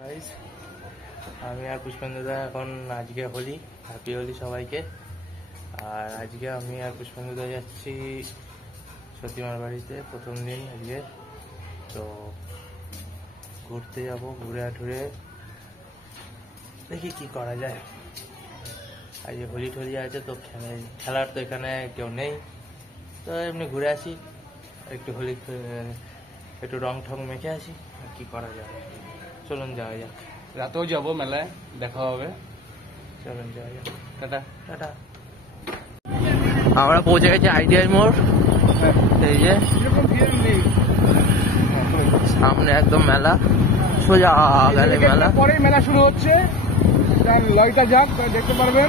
Guys, আমি আর পুষ্পেন্দুদা এখন আজকে হোলি, হ্যাপি হোলি সবাইকে। আর আজকে আমি আর পুষ্পেন্দুদা যাচ্ছি সতীমার বাড়িতে, প্রথম দিন আজকে। তো ঘুরতে যাব, ঘুরে টুরে দেখি কি করা যায়। আজকে হোলি টোলি আছে, তো খেলার তো এখানে কেউ নেই, তো এমনি ঘুরে আসি, একটু হোলি একটু রং ঠং মেখে আসি, কি করা যায়। চলুন যাওয়া যাক, রাতেও যাবো মেলায়, দেখা হবে। চলুন যাওয়া যাক, টাটা টাটা। আমরা পৌঁছে গেছি আইডিয়াল মোড়। এই যে সামনে একদম মেলা, সোজা গেলে মেলা। পরেই মেলা শুরু হচ্ছে, লয়টা যাক দেখতে পারবেন।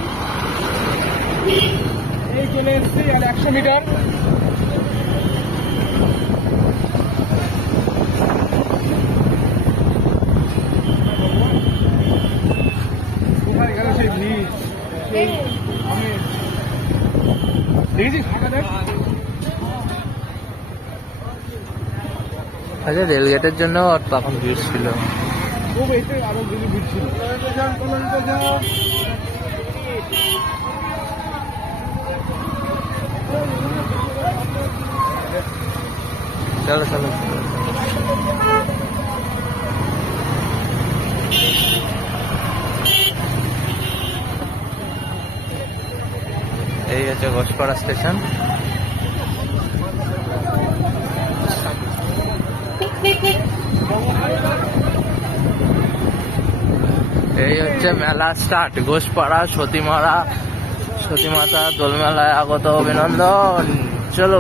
এই চলে এসছি আর 100 মিটার। কোথায় গেল সেই ভিড়, আমি দেখেছি ফাঁকা দেখ। আচ্ছা, রেলগেটের জন্য তখন ভিড় ছিল, খুব এসে আরো বেশি ভিড় ছিল। চলো চলো। এই হচ্ছে ঘোষপাড়া স্টেশন। এই হচ্ছে মেলা স্টার্ট, ঘোষপাড়া সতীমাতা দোলমেলায় আগত অভিনন্দন। চলো।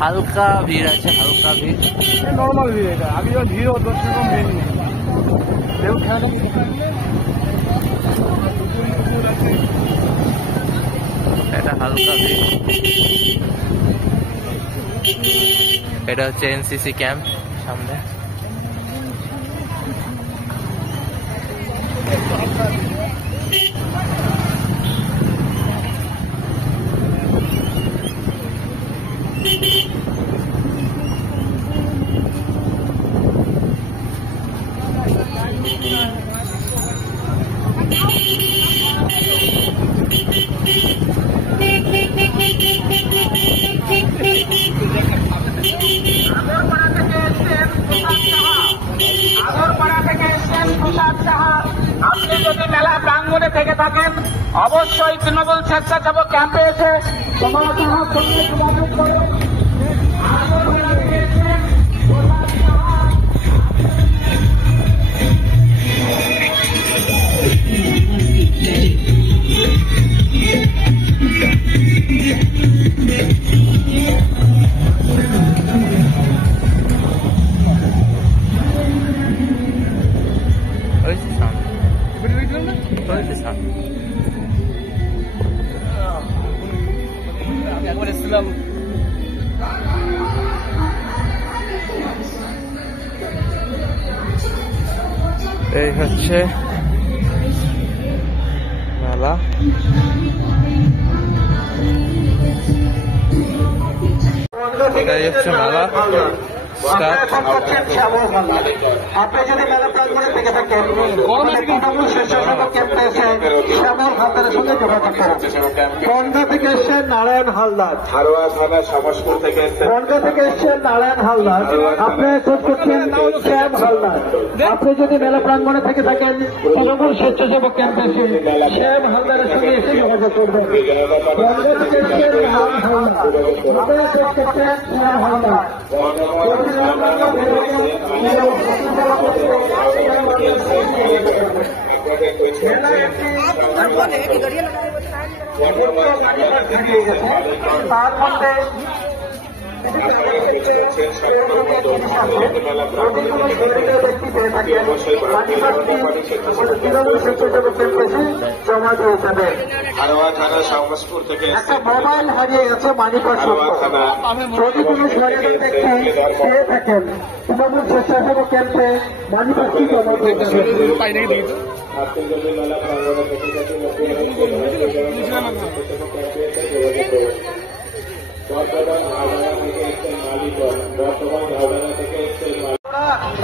হালকা ভিড় আছে, হালকা ভিড়, নর্মাল ভিড়। এটা আগে যখন ভিড় হতো সেরকম ভিড় নেই। এটা হালকা ভিড়। এটা হচ্ছে এনসিসি ক্যাম্প সামনে। আপনি যদি মেলা প্রাঙ্গণে থেকে থাকেন, অবশ্যই তৃণমূল স্বেচ্ছাসেবক ক্যাম্পে এসে একবার এসেছিলাম। এই হচ্ছে মেলা। এটাই হচ্ছে মেলা স্টার্ট। আপনি যদি মেলা প্রাঙ্গণে থেকে থাকেন, তৃণমূল স্বেচ্ছাসেবক ক্যাম্পে এসে শ্যামল হালদারের সঙ্গে যোগাযোগ করুন। বনগা থেকে এসছেন নারায়ণ হালদার, হারোয়া থানা সমসপুর থেকে এসছেন। বনগা থেকে এসছেন নারায়ণ হালদার, আপনি খোঁজ করছেন শ্যাম হালদার। আপনি যদি মেলা প্রাঙ্গণে থেকে থাকেন, তৃণমূল স্বেচ্ছাসেবক ক্যাম্পে এসে শ্যাম হালদারের সঙ্গে এসে যোগাযোগ করবেন। বনগা থেকে এসছেন নারায়ণ হালদার, আপনি খোঁজ করছেন শ্যাম হালদার। তার মধ্যে হারোয়া থানা শাহবাজপুর থেকে একটা মোবাইল হারিয়ে গেছে মানিকগঞ্জ থানা। যদি কোনো সরকারি ব্যক্তি পেয়ে থাকেন তৃণমূল স্বেচ্ছাসেবক ক্যাম্পে মানিকগঞ্জ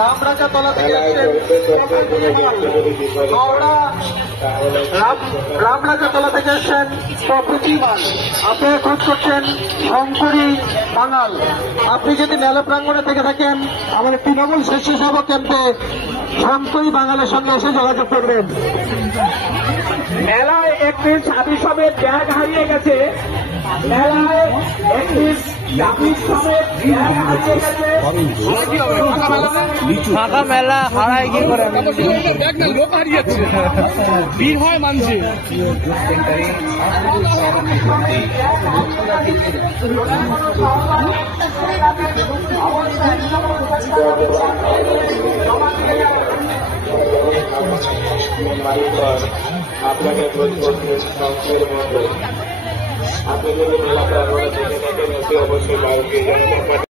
রামরাজাতলা থেকে রামরাজাতলা থেকে এসছেন প্রতিমান। আপনি খোঁজ করছেন শঙ্করী বাঙাল। আপনি যদি মেলা প্রাঙ্গণে থেকে থাকেন আমাদের তৃণমূল স্বেচ্ছাসেবক ক্যাম্পে শঙ্করী বাঙালের সঙ্গে এসে যোগাযোগ করবেন। মেলায় একটি ছাবি সমেত ব্যাগ হারিয়ে গেছে। মেলায় একটি ছাবি সমেত ব্যাগ হারিয়ে গেছে। ফাঁকা মেলা হারায় কি করে? দেখ না, লোক হারিয়েছে, ভিড় হয় মানছে। আপনাকে খোঁজ করতে সংখ্যের মধ্যে আপনি যদি মেলা প্রাঙ্গণে থেকে থাকেন অতি অবশ্যই বাড়িতে জানাবেন।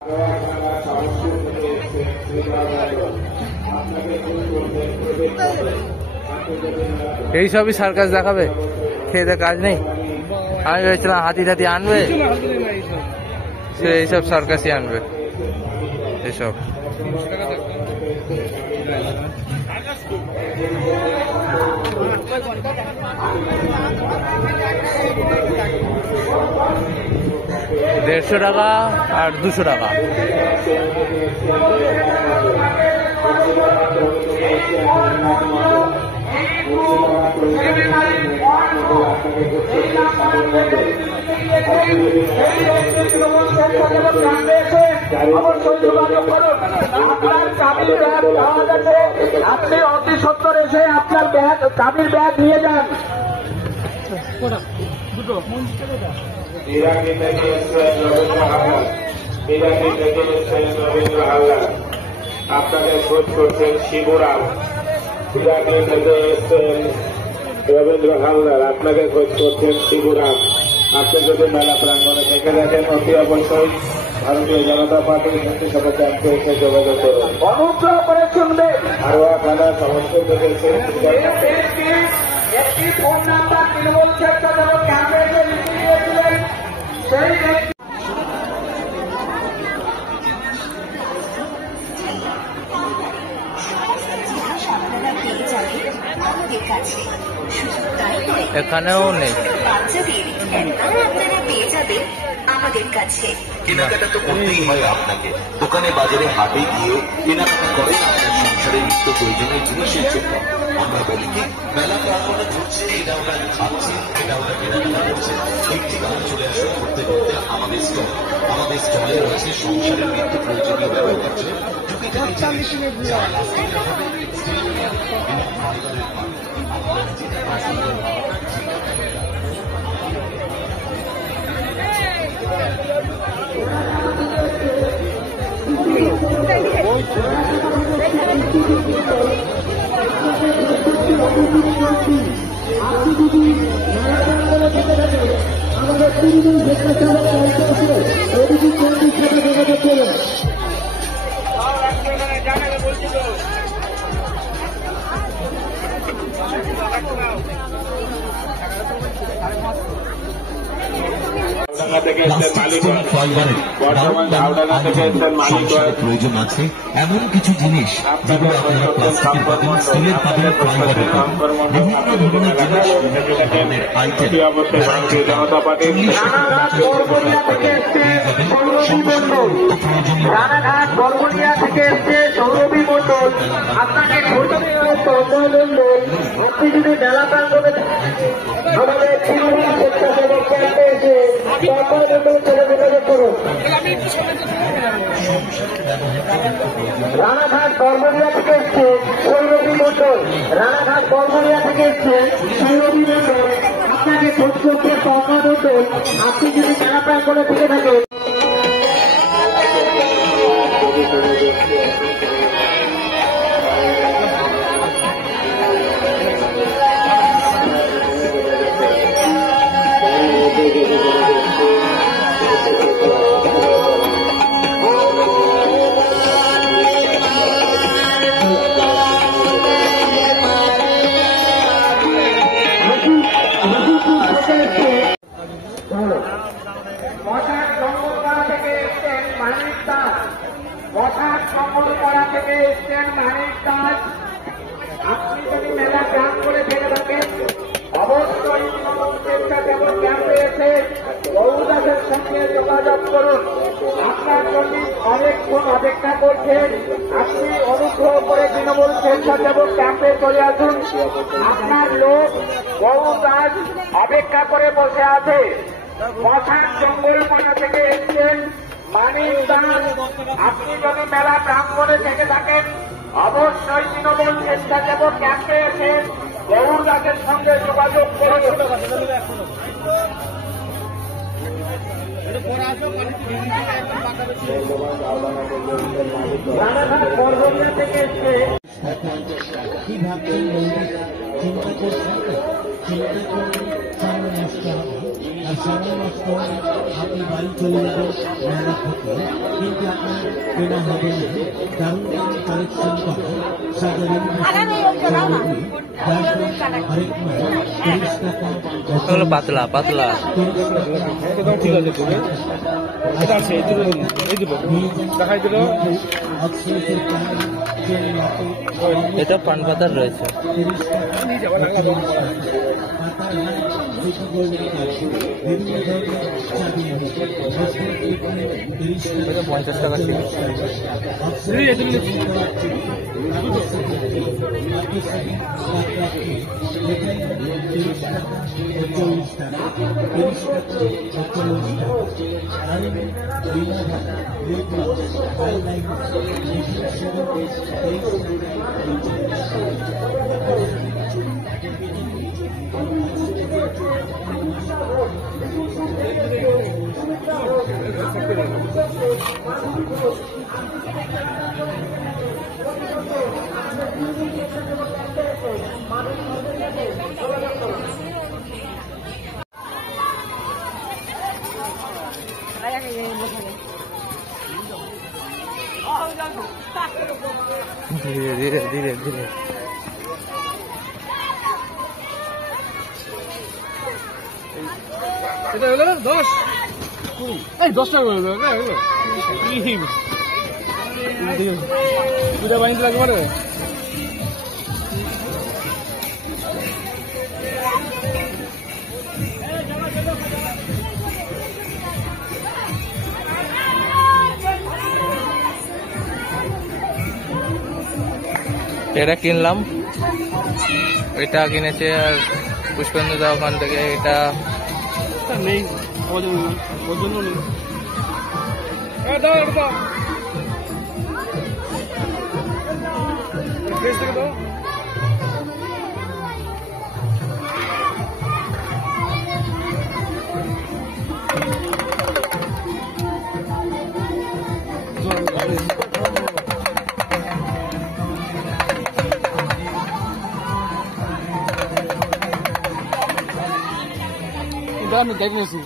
এইসবই সার্কাস দেখাবে, খেতে কাজ নেই। আমি ভেবেছিলাম হাতি টাতি আনবে, সে এইসব সার্কাসই আনবে এসব। $150 আর $200। আপনি অতি সত্তর এসে আপনার ব্যাগ চাবির ব্যাগ নিয়ে যান। আপনাকে খোঁজ করছেন শিবুরাম। বিরাটি থেকে এসছেন রবীন্দ্র হালদার। আপনাকে খোঁজ করছেন শিবুরাম। আপনি যদি মেলা প্রাঙ্গণে থেকে দেখেন অতি অবশ্যই ভারতীয় জনতা পার্টির স্বেচ্ছাসেবক ক্যাম্পে এসে যোগাযোগ করুন। অনুগ্রহ করে শুনবেন হারোয়া থানা সমস্ত থেকে একটি ফোন নাম্বার তৃণমূল স্বেচ্ছাসেবক ক্যাম্পে এসে লিখে দিয়েছিলেন সেই এখানেও নেই। আমাদের কাছে কেনাকাটা তো করতেই হয় আপনাকে। দোকানে বাজারে হাটে গিয়েও কেনাকাটা করেন আপনার সংসারের নিত্য প্রয়োজনীয় জিনিসের জন্য। আমরা বলি কি মেলা প্রাঙ্গণে ঘুরছে, এটা ওটা খাচ্ছে, এটা ওটা কেনাকাটা করছে, একটি গান চলে আসে করতে করতে আমাদের স্টল। আমাদের স্টলে রয়েছে সংসারের নিত্য প্রয়োজনীয় ব্যবহার্য টুকিটাকি জিনিস, যা প্লাস্টিকের হবে, স্টিলের হবে, ফাইবারের হবে। প্রয়োজন আছে এমন কিছু জিনিস যেগুলো আপনারা প্লাস্টিকের পাবেন, স্টিলের পাবেন, ফাইবারের পাবেন, বিভিন্ন ধরনের জিনিস, বিভিন্ন ধরনের আইটেম। রানাঘাট বরবনিয়া থেকে এসছে সৌরভী মন্ডল। আপনাকে আপনি যদি মেলা প্রাঙ্গণে আমাদের তৃণমূল স্বেচ্ছাসেবক ক্যাম্পে এসে যোগাযোগ করুন। রানাঘাট বরবনিয়া থেকে এসছে সৌরভী মন্ডল। রানাঘাট বরবনিয়া থেকে এসছে সৌরভী মন্ডল। আপনাকে খোঁজ করছে তর্ণা মন্ডল। আপনি যদি মেলা প্রাঙ্গণে থেকে থাকেন মশার জঙ্গলপাড়া থেকে এসছেন মানিক দাস। মশার জঙ্গলপাড়া থেকে এসছেন মানিক দাস। আপনি যদি মেলা প্ল্যান করে থেকে থাকেন অবশ্যই চেষ্টা কেমন ক্যাম্পে এসে বহুদাসের সঙ্গে যোগাযোগ করুন। আপনার জন্য অনেকক্ষণ অপেক্ষা করছেন, আপনি অনুগ্রহ করে তৃণমূল স্বেচ্ছাসেবক ক্যাম্পে চলে আসুন। আপনার লোক বহুদাস অপেক্ষা করে বসে আছে। মশার জঙ্গলপাড়া থেকে এসছেন মানিক দাস। আপনি যদি মেলা প্রাঙ্গণে থেকে থাকেন অবশ্যই তৃণমূল স্বেচ্ছাসেবক ক্যাম্পে এসে গৌর দাসের সঙ্গে যোগাযোগ করুন। রানাঘাট বরবন্যা থেকে এসছে কি ভাবছেন বলবেন? চিন্তা করছেন তো? চিন্তা করলে সামনে আসতে হবে, আর সামনে আসতে হলে আপনি বাড়ি চলে যাবেন মেলা থেকে, কিন্তু আপনার কেনা হবে না। দারুণ দারুণ কালেকশন করে সাধারণ হরেক মাস 30 টাকা পাতলা পাতলা ঠিক আছে, এটা আছে, এই দিল দেখাই দিল। অক্সিজেন এটা পান পাতার রয়েছে। 30 টাকা পাতার হার দুটো গোল্ডেন কার্ড, বিভিন্ন ধরনের চাবি আছে। 50 টাকা ছিল। ধীরে ধীরে ধীরে ধীরে এটা হলো 10, এই 10 টাকা হলো দুটা বানিয়ে লাগবে মানে এটা কিনলাম, এটা কিনেছে আর পুষ্পেন্দুদা ওখান থেকে। এটা নেই, ওর জন্য নেই। দাও দাও ফ্রেশ থেকে দাও। আমি দেখেছি।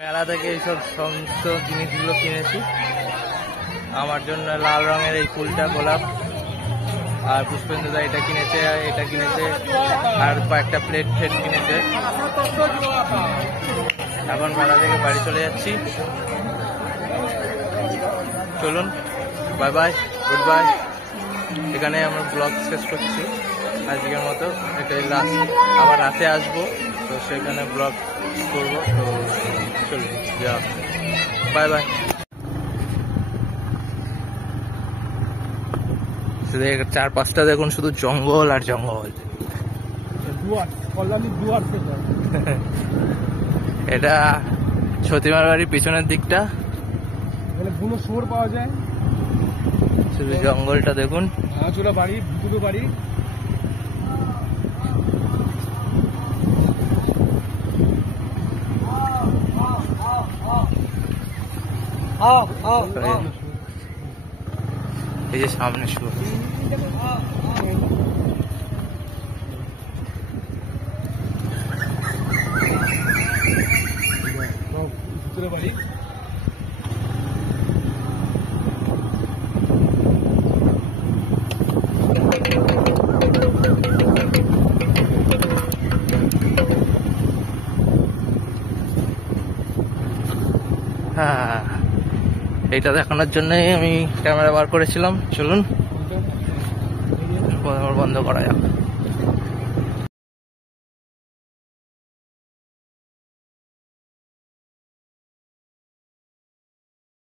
মেলা থেকে এইসব সমস্ত জিনিসগুলো কিনেছি। আমার জন্য লাল রঙের এই ফুলটা গোলাপ, আর পুষ্পেন্দুদা এটা কিনেছে, এটা কিনেছে, আর কয়েকটা প্লেট ফ্লেট কিনেছে। এখন মেলা থেকে বাড়ি চলে যাচ্ছি। চলুন, বাই বাই, গুড বাই। এখানে আমরা ব্লগ শেষ করছি আজকের মতো। এটাই লাস্ট, আবার রাতে আসবো, তো সেখানে ব্লগ করবো। তো চলুন, যা, বাই বাই। চারপাশটা দেখুন, শুধু জঙ্গল আর জঙ্গল। এটা সতীমার বাড়ির পিছনের দিকটা, বুনো শুয়োর পাওয়া যায়। শুধু জঙ্গলটা দেখুন। ভাঙাচোরা বাড়ি, দুটো বাড়ি। এই যে সামনে শুয়োর। ভিতরে বাড়ি। হ্যাঁ, এইটা দেখানোর জন্যই আমি ক্যামেরা বার করেছিলাম। চলুন বন্ধ করা যাক।